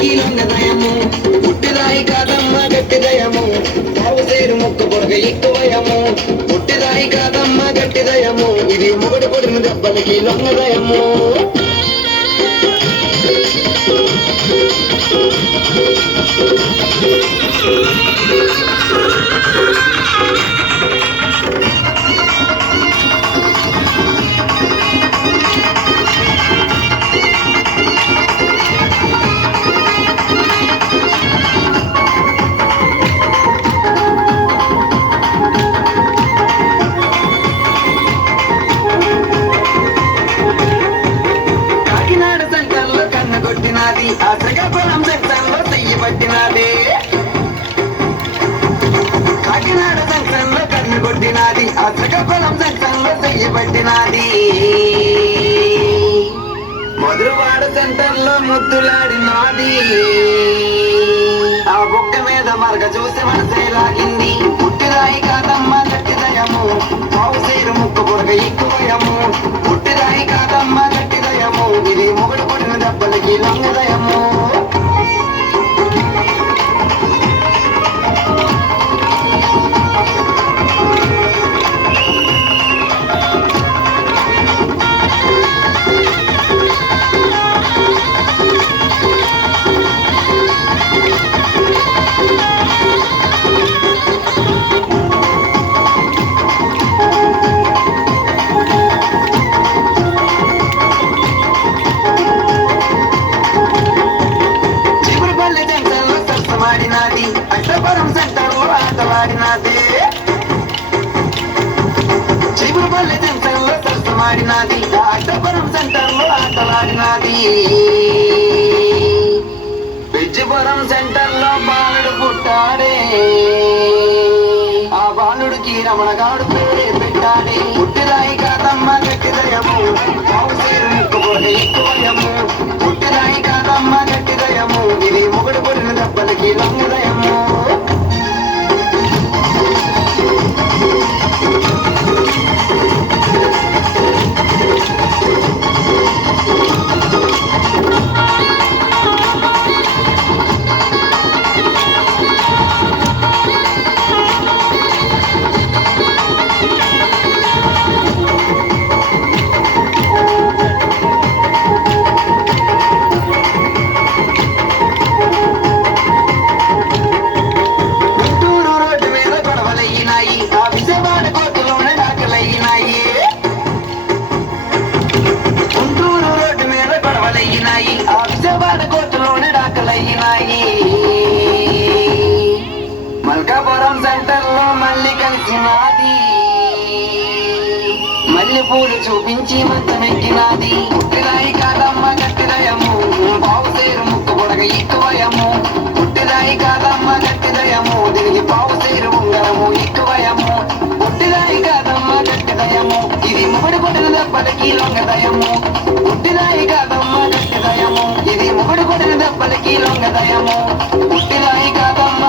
దెబ్బలకి లొంగదయము పుట్టిదాయి కాదమ్మ గట్టిదయము పావుసేరు ముక్కు పొడగ ఎక్కువయము పుట్టిదాయి కాదమ్మ గట్టిదయము ఇది మొగడు కొడిన దెబ్బలకి లొంగదయము ఆ శ్రీకాకుళం సెక్షన్లో చెయ్యి పట్టినది కాకినాడ సెక్షన్లో కన్ను కొట్టినది ఆ శ్రీకాకుళం సెక్షన్లో చెయ్యి పట్టినది మధురవాడ సెంటర్లో ముద్దులాడినది ఆ బొక్క మీద మరగ చూసి మనసే లాగింది పుట్టిరాయి కాదమ్మ గట్టిదయము పావుసేరు ముక్కు పొరగ ఎక్కువయము పుట్టిరాయి కాదమ్మ గట్టిదయము ఇది మొగడు కొడిన దెబ్బలకి లొంగదయము అష్టపురం సెంటర్లో ఆటలాడినది చీపురుపల్లి జంక్షన్లో సరసమాడినది అష్టపురం సెంటర్లో ఆటలాడినది విజ్జిపురం సెంటర్లో బాలుడు పుట్టాడే ఆ బాలుడికి రమణగాడు పేరే పెట్టాడే పుట్టిరాయి కాదమ్మ గట్టిదయము పావుసేరు ముక్కు పొరగ ఎక్కువయము పుట్టిరాయి కాదమ్మ గట్టిదయము ఇది మొగడు పొడిన దెబ్బలకి లొంగదయము మల్కాపురం సెంటర్లో మళ్ళీ కలిసినది మళ్ళీ పూలు చూపించి మంచమెక్కినది పుట్టిరాయి కాదమ్మ గట్టిదయము పావుసేరు ముక్కు పొడగ ఎక్కువయము పుట్టిరాయి కాదమ్మ గట్టిదయము దీనికి పావుసేరు ఉంగరము ఎక్కువయము పుట్టిరాయి కాదమ్మ గట్టిదయము ఇది మొగడు కొడిన దెబ్బలకి లొంగదయము పుట్టిరాయి కాదమ్మ గట్టిదయము ఇది మొగడు కొడిన దెబ్బలకి లొంగదయము పుట్టిరాయి కాదమ్మ